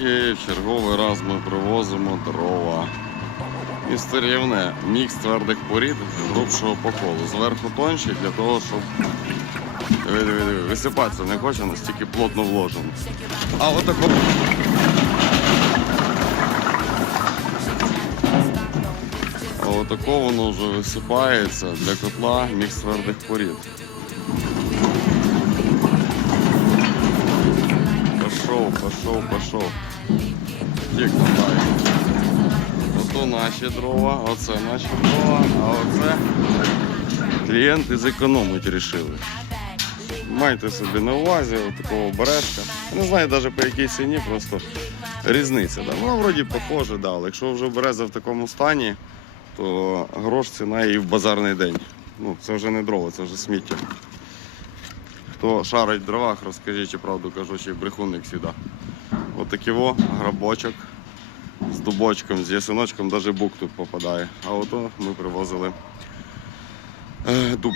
І в черговий раз ми привозимо дрова. Місто Рівне. Мікс твердих порід грубшого поколу. Зверху тонші для того, щоб висипатися не хоче, настільки плотно вложено. А отако. А отако воно вже висипається для котла мікс твердих порід. Пошов, пошов. Тік далі. Ото наші дрова, оце наші дрова, а оце клієнти зекономить рішили. Майте собі на увазі, такого бережка. Не знаю навіть по якій ціні, просто різниця. Да. Воно вроді похоже, да. але якщо вже береза в такому стані, то грош ціна її в базарний день. Ну, це вже не дрова, це вже сміття. Хто шарить в дровах, розкажіть, чи правду кажу, брехунник сюди. Отакий такий во грабочок з дубочком, з ясиночком, навіть бук тут попадає. А ото ми привозили е, дуб.